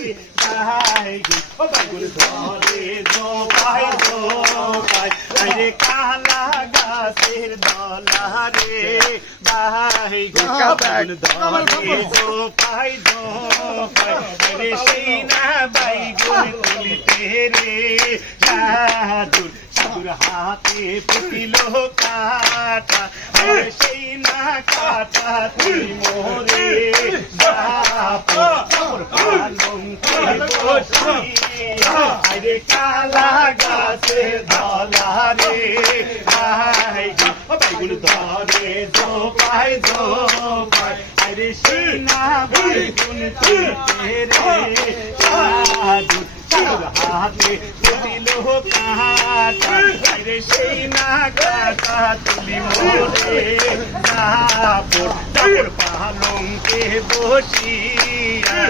বাইগুন ও বাইগুন ধরে জোপাই জোপাই আরে কালা গাছের দলা রে বাইগুন ধরে জোপাই জোপাই আরে সেই না বাইগুন তুলিতে রে সাধুর সাধুর হাতে পুতিল কাটা আরে সেই না কাটা তুই মোরে আরে কালা গাছে ধলা রে বাইগুন ধরে জোপাই জোপাই আরে সেই না বাইগুন তুলিতে রে সাধু সাধুর হাতে পুতিল কাটা আরে সেই না কাটা তুলি মোরে দাপড় দাপড় পালঙ্কে বসিয়া